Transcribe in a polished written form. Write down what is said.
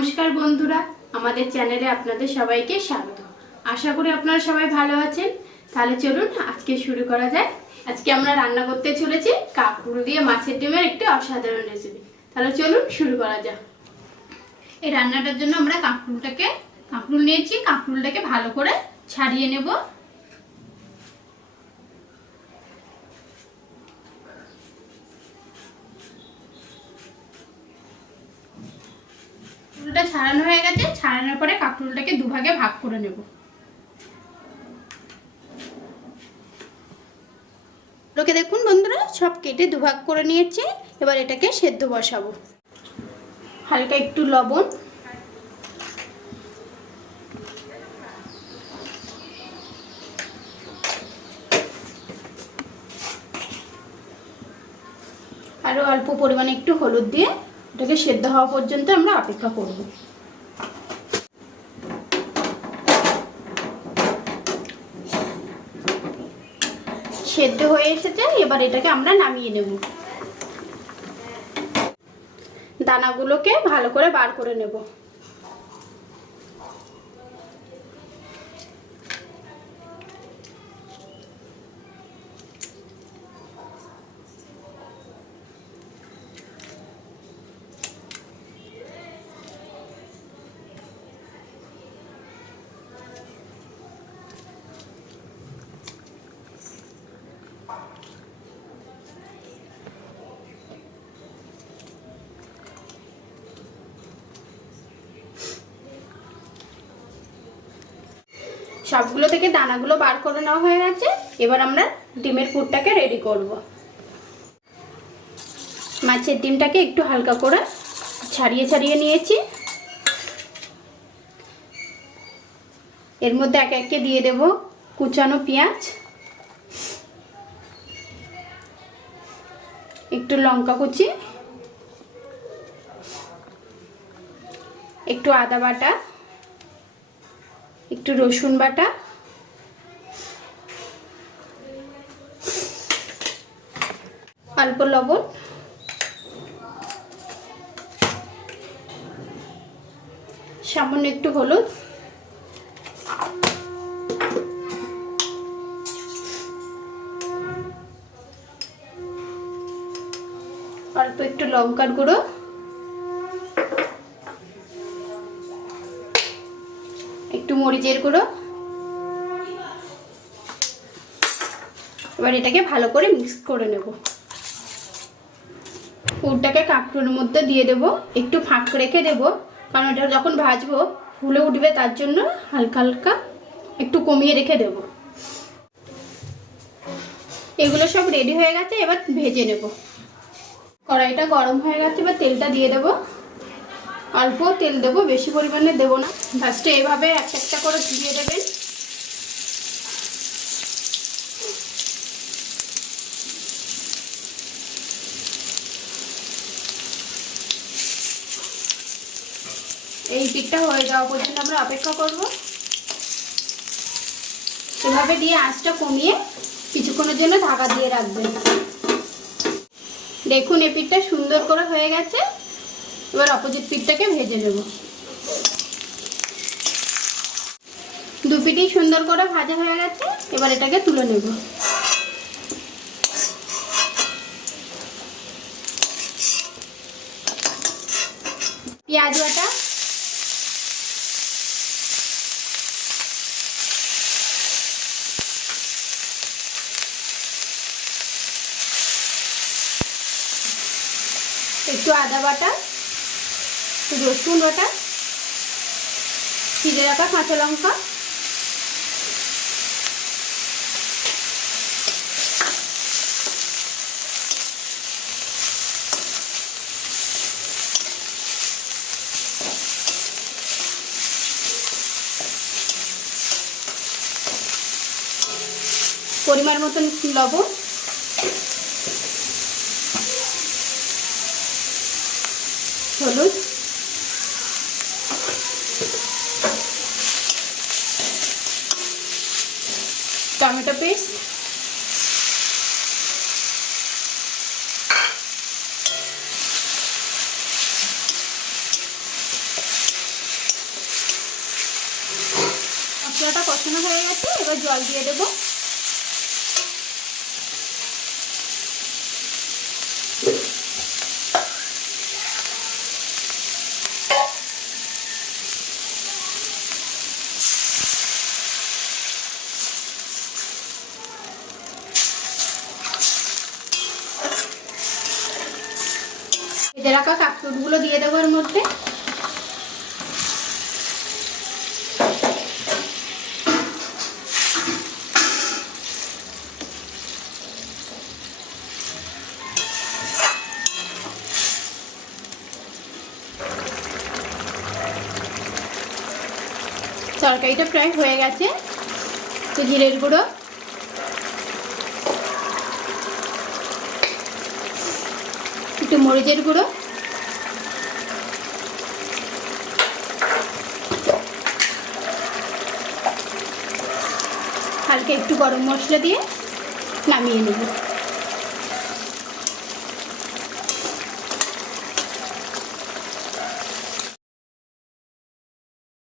নমস্কার বন্ধুরা, আমাদের চ্যানেলে আপনাদের সবাইকে স্বাগত। আশা করি আপনারা সবাই ভালো আছেন। তাহলে চলুন আজকে শুরু করা যায়। আজকে আমরা রান্না করতে চলেছি কাঁকরোল দিয়ে মাছের ডিমের একটি অসাধারণ রেসিপি। তাহলে চলুন শুরু করা যাক। এই রান্নাটার জন্য আমরা কাঁকরোল নিয়েছি। কাঁকরোলটাকে ভালো করে ছাড়িয়ে নেব। কাঁকরোলটা ছাড়ানো হয়ে গেছে। ছাড়ানোর পরে কাঁকরোলটাকে দুভাগে ভাগ করে নেব। লোকে দেখুন বন্ধুরা, সব কেটে দুভাগ করে নিয়েছি। এবার এটাকে সেদ্ধ বসাবো। হালকা একটু লবণ, আরো অল্প পরিমাণে একটু হলুদ দিয়ে এটাকে সেদ্ধ হওয়া পর্যন্ত আমরা অপেক্ষা করব। সেদ্ধ হয়ে এসেছে, এবার এটাকে আমরা নামিয়ে নেব। দানাগুলোকে ভালো করে বার করে নেব। সবগুলো থেকে দানাগুলো বার করে নেওয়া হয়ে গেছে। এবার আমরা ডিমের পুরটাকে রেডি করব। মাছের ডিমটাকে একটু হালকা করে ছাড়িয়ে ছাড়িয়ে নিয়েছি। এর মধ্যে একে একে দিয়ে দেব কুচানো পেঁয়াজ, একটু লঙ্কা কুচি, একটু আদা বাটা, একটু রসুন বাটা, অল্প লবণ, সামান্য একটু হলুদ, অল্প একটু লঙ্কার গুঁড়ো, একটু মরিচের গুঁড়ো। এবার এটাকে ভালো করে মিক্স করে নেব। পুরটাকে কাঁকরোলের মধ্যে দিয়ে দেব। একটু ফাঁক রেখে দেব, কারণ এটা যখন ভাজবো ফুলে উঠবে, তার জন্য হালকা হালকা একটু কমিয়ে রেখে দেব। এগুলো সব রেডি হয়ে গেছে, এবার ভেজে নেব। কড়াইটা গরম হয়ে গেছে, এবার তেলটা দিয়ে দেব। অল্প তেল দেব, বেশি পরিমাণে দেব না। ফার্স্টে এভাবে একটা একটা করে দিয়ে দেবেন। এই পিঠটা হয়ে যাওয়া পর্যন্ত আমরা অপেক্ষা করব। এভাবে দিয়ে আঁচটা কমিয়ে কিছুক্ষণের জন্য ঢাকা দিয়ে রাখবেন। দেখুন এই পিঠটা সুন্দর করে হয়ে গেছে। এবার অপোজিট পিঠটাকে ভেজে নেব। দু পিঠই সুন্দর করে ভাজা হয়ে গেছে। এবার এটাকে তুলে নেব। পেঁয়াজ বাটা, একটু আদা বাটা, রসুন বাটা, চিড়ে রাখা কাঁচা লঙ্কা, পরিমাণ মতন লবণ, হলুদ, टमेटो पेस्ट, মশলাটা কষানো হয়ে গেছে, এবার জল দিয়ে দেবো। ভেজে রাখা কাঁকরোলগুলো দিয়ে দেবো এর মধ্যে। তরকারিটা প্রায় হয়ে গেছে। তো জিরের গুঁড়ো, একটু মরিচের গুঁড়ো, হালকা একটু গরম মশলা দিয়ে নামিয়ে নেব।